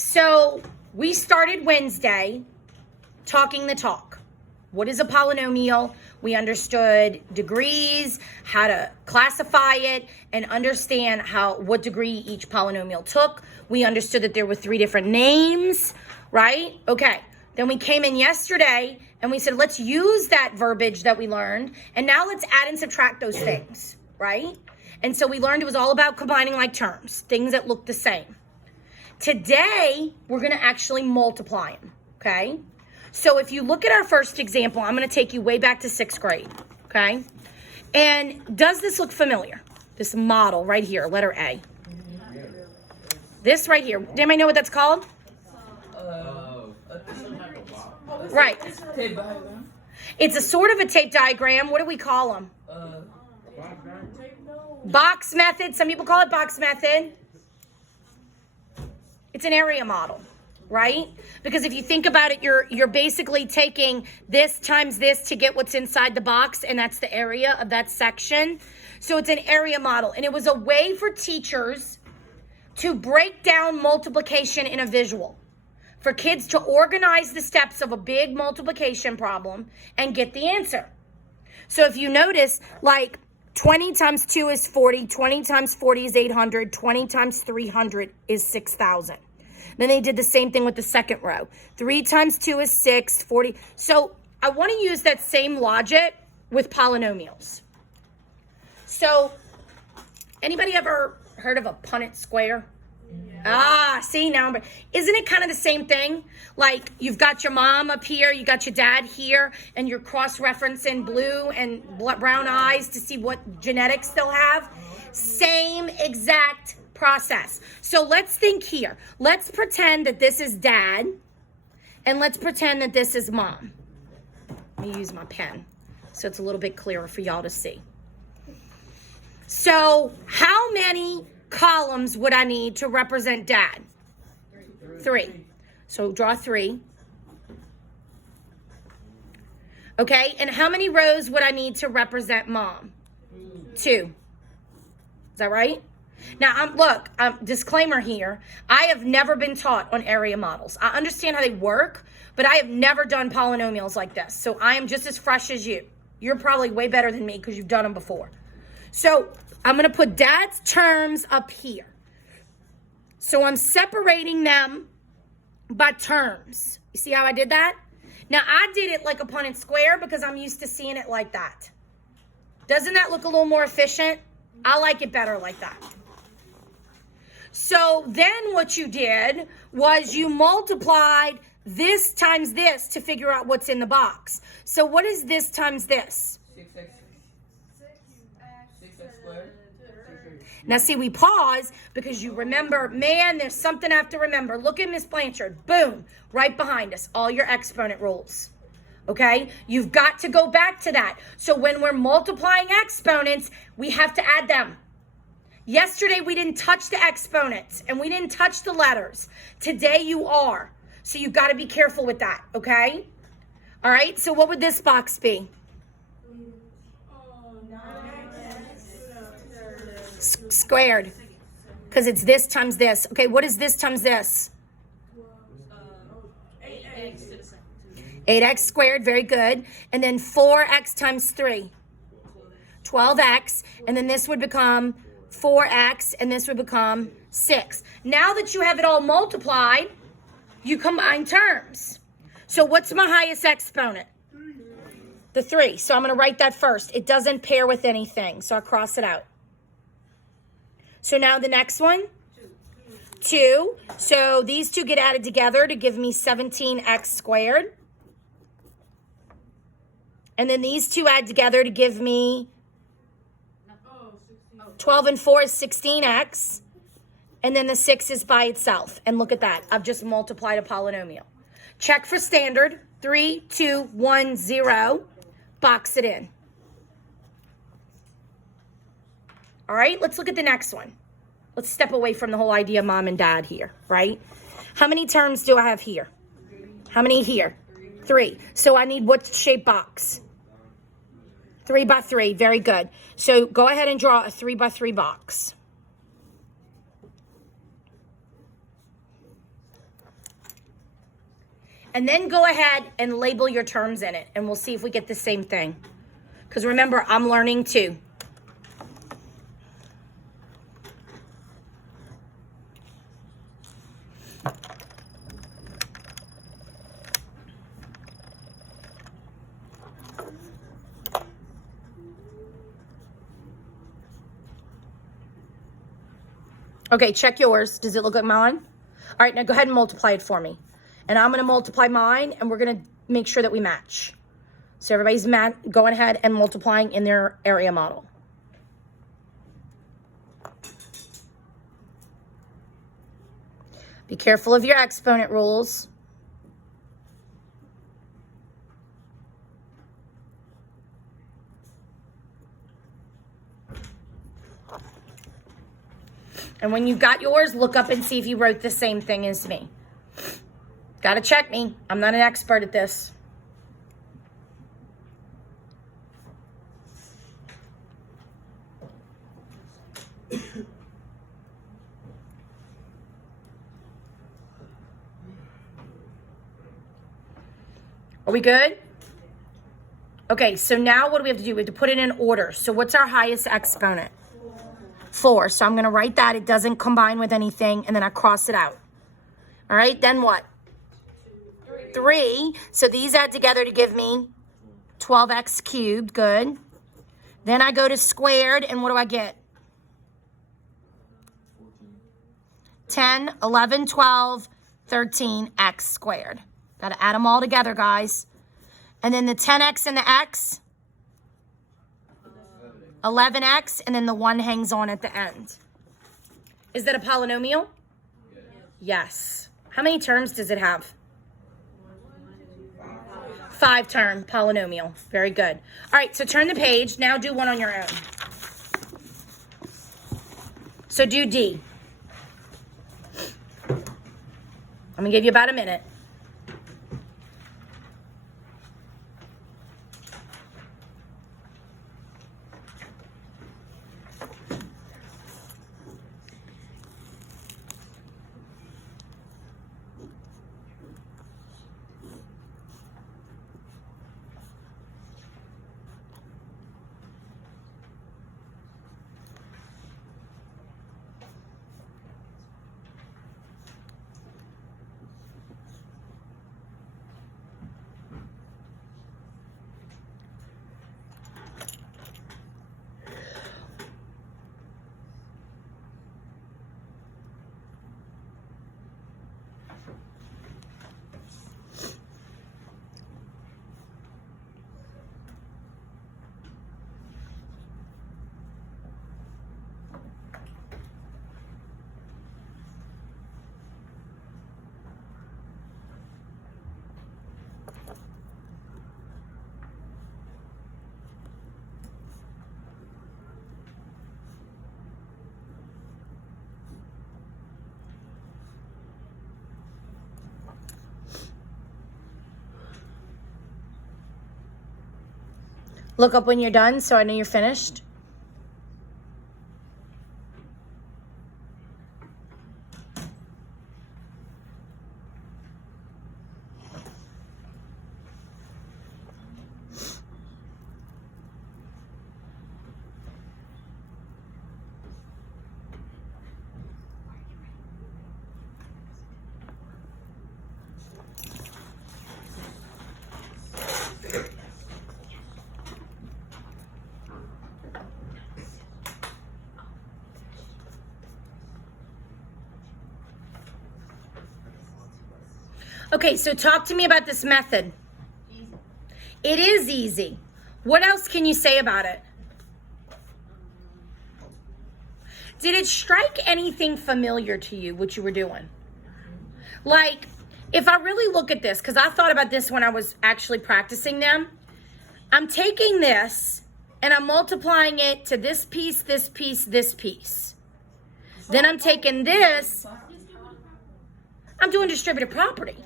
So we started Wednesday talking the talk. What is a polynomial? We understood degrees, how to classify it, and understand what degree each polynomial took. We understood that there were 3 different names, right? Okay. Then we came in yesterday and we said, let's use that verbiage that we learned, and now let's add and subtract those things, right? And so we learned it was all about combining like terms, things that look the same. Today, we're going to actually multiply them, okay? So if you look at our first example, I'm going to take you way back to 6th grade, okay? And does this look familiar? This model right here, letter A. This right here. Does anybody know what that's called? Right. Tape diagram. It's a sort of a tape diagram. What do we call them? Box method. Some people call it box method. It's an area model, right? Because if you think about it, you're basically taking this times this to get what's inside the box, and that's the area of that section. So it's an area model, and it was a way for teachers to break down multiplication in a visual, for kids to organize the steps of a big multiplication problem and get the answer. So if you notice, like 20 times 2 is 40, 20 times 40 is 800, 20 times 300 is 6,000. Then they did the same thing with the second row. 3 times 2 is 6, 40. So I want to use that same logic with polynomials. So anybody ever heard of a Punnett square? See now, isn't it kind of the same thing? Like you've got your mom up here, you got your dad here, and you're cross-referencing blue and brown eyes to see what genetics they'll have. Same exact process. So let's think here. Let's pretend that this is dad, and let's pretend that this is mom. Let me use my pen so it's a little bit clearer for y'all to see. So how many columns would I need to represent dad? 3. So draw 3. Okay, and how many rows would I need to represent mom? 2. Is that right? Now, disclaimer here. I have never been taught on area models. I understand how they work, but I have never done polynomials like this. So I am just as fresh as you. You're probably way better than me because you've done them before. So I'm going to put dad's terms up here. So I'm separating them by terms. You see how I did that? Now, I did it like a Punnett square because I'm used to seeing it like that. Doesn't that look a little more efficient? I like it better like that. So then what you did was you multiplied this times this to figure out what's in the box. So what is this times this? 6x squared. Now, see, we pause because you remember, man, there's something I have to remember. Look at Miss Blanchard. Boom, right behind us, all your exponent rules. Okay? You've got to go back to that. So when we're multiplying exponents, we have to add them. Yesterday, we didn't touch the exponents, and we didn't touch the letters. Today, you are. So you've got to be careful with that, okay? All right, so what would this box be? Squared, because it's this times this. Okay, what is this times this? 8x squared, very good. And then 4x times 3. 12x, and then this would become 4x, and this would become 6. Now that you have it all multiplied, you combine terms. So what's my highest exponent? The 3. So I'm going to write that first. It doesn't pair with anything, so I'll cross it out. So now the next one, 2. So these two get added together to give me 17x squared. And then these two add together to give me 12 and 4 is 16x. And then the 6 is by itself. And look at that. I've just multiplied a polynomial. Check for standard. 3, 2, 1, 0. Box it in. All right, let's look at the next one. Let's step away from the whole idea of mom and dad here, right? How many terms do I have here? How many here? 3. So I need what shape box? 3 by 3. Very good. So go ahead and draw a 3 by 3 box. And then go ahead and label your terms in it, and we'll see if we get the same thing. Because remember, I'm learning too. Okay, check yours. Does it look like mine? All right, now go ahead and multiply it for me. And I'm going to multiply mine, and we're going to make sure that we match. So everybody's going ahead and multiplying in their area model. Be careful of your exponent rules. And when you got yours, look up and see if you wrote the same thing as me. Gotta check me. I'm not an expert at this. Are we good? Okay, so now what do we have to do? We have to put it in order. So what's our highest exponent? 4. So I'm going to write that. It doesn't combine with anything, and then I cross it out. All right, then what? 3. So these add together to give me 12x cubed. Good. Then I go to squared, and what do I get? 10, 11, 12, 13x squared. Got to add them all together, guys. And then the 10x and the x, 11x, and then the 1 hangs on at the end. Is that a polynomial? Yes. How many terms does it have? 5-term polynomial. Very good. All right, so turn the page. Now do one on your own. So do D. I'm going to give you about a minute. Look up when you're done so I know you're finished. Okay, so talk to me about this method. Easy. It is easy. What else can you say about it? Did it strike anything familiar to you, what you were doing? Like, if I really look at this, because I thought about this when I was actually practicing them, I'm taking this and I'm multiplying it to this piece, this piece, this piece. Then I'm taking this, I'm doing distributive property.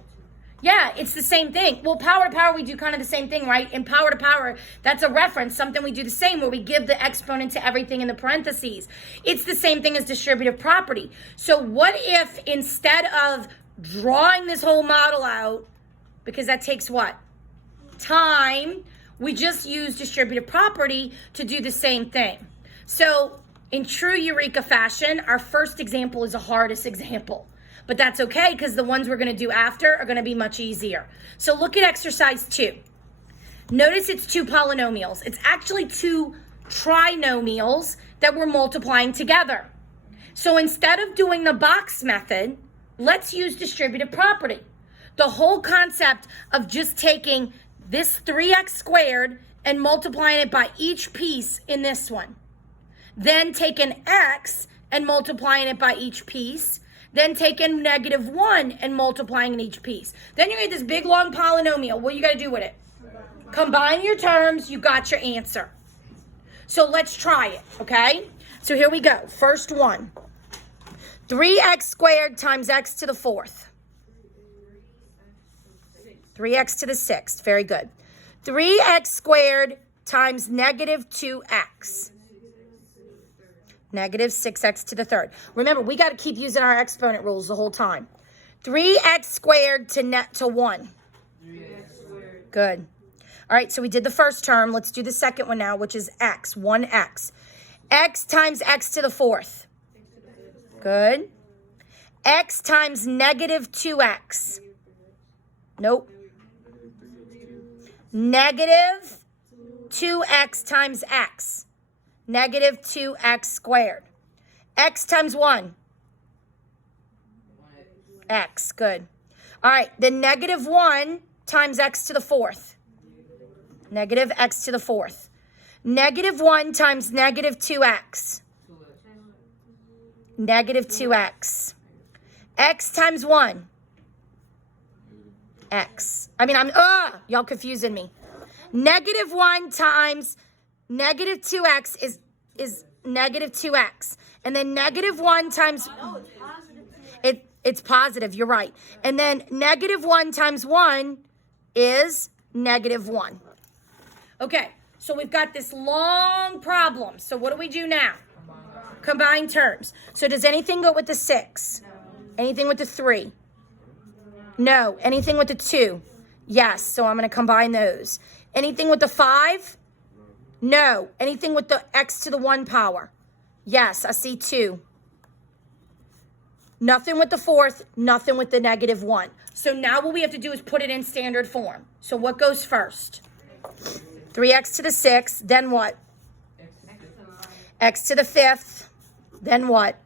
Yeah, it's the same thing. Well, power to power, we do kind of the same thing, right? In power to power, that's a reference, something we do the same, where we give the exponent to everything in the parentheses. It's the same thing as distributive property. So what if instead of drawing this whole model out, because that takes what? Time. We just use distributive property to do the same thing. So in true Eureka fashion, our first example is the hardest example. But that's okay because the ones we're going to do after are going to be much easier. So look at exercise 2. Notice it's 2 polynomials. It's actually 2 trinomials that we're multiplying together. So instead of doing the box method, let's use distributive property. The whole concept of just taking this 3x squared and multiplying it by each piece in this one. Then take an x and multiplying it by each piece. Then take a -1 and multiplying in each piece. Then you get this big long polynomial. What you got to do with it? Combine your terms. You got your answer. So let's try it, okay? So here we go. First one. 3x squared times x to the 4th. 3x to the 6th. Very good. 3x squared times -2x. -6x to the 3rd. Remember, we got to keep using our exponent rules the whole time. 3x squared to 1. Good. All right, so we did the first term. Let's do the second one now, which is x, 1x. X times x to the 4th. Good. X times -2x. Nope. -2x times x. -2x squared. X times 1. X, good. All right, then -1 times x to the 4th. -x to the 4th. -1 times -2x. -2x. X times 1. X. Y'all confusing me. -1 times -2x is -2x. And then -1 times... It's positive, you're right. And then -1 times 1 is -1. Okay, so we've got this long problem. So what do we do now? Combine terms. So does anything go with the 6? No. Anything with the 3? No. Anything with the 2? Yes, so I'm going to combine those. Anything with the 5? No. Anything with the x to the 1 power? Yes, I see 2. Nothing with the 4th, nothing with the -1. So now what we have to do is put it in standard form. So what goes first? 3x to the 6th, then what? X to the 5th, then what?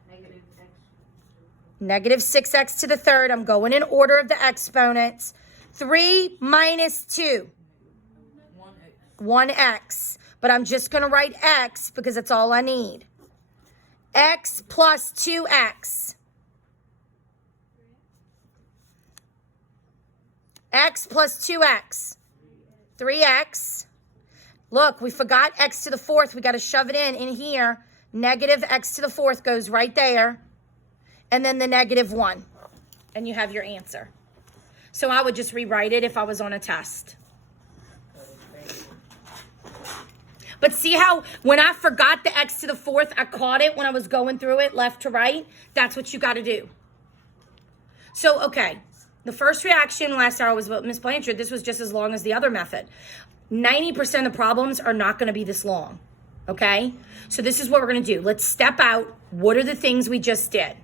-6x to the 3rd. I'm going in order of the exponents. 3 minus 2. 1x. But I'm just going to write x because that's all I need. X plus 2x. X plus 2x. 3x. Look, we forgot x to the 4th. We got to shove it in here. -x to the 4th goes right there. And then the -1. And you have your answer. So I would just rewrite it if I was on a test. But see how when I forgot the x to the 4th, I caught it when I was going through it left to right? That's what you got to do. So, okay. The first reaction last hour was about Miss Blanchard. This was just as long as the other method. 90% of the problems are not going to be this long. Okay? So this is what we're going to do. Let's step out. What are the things we just did?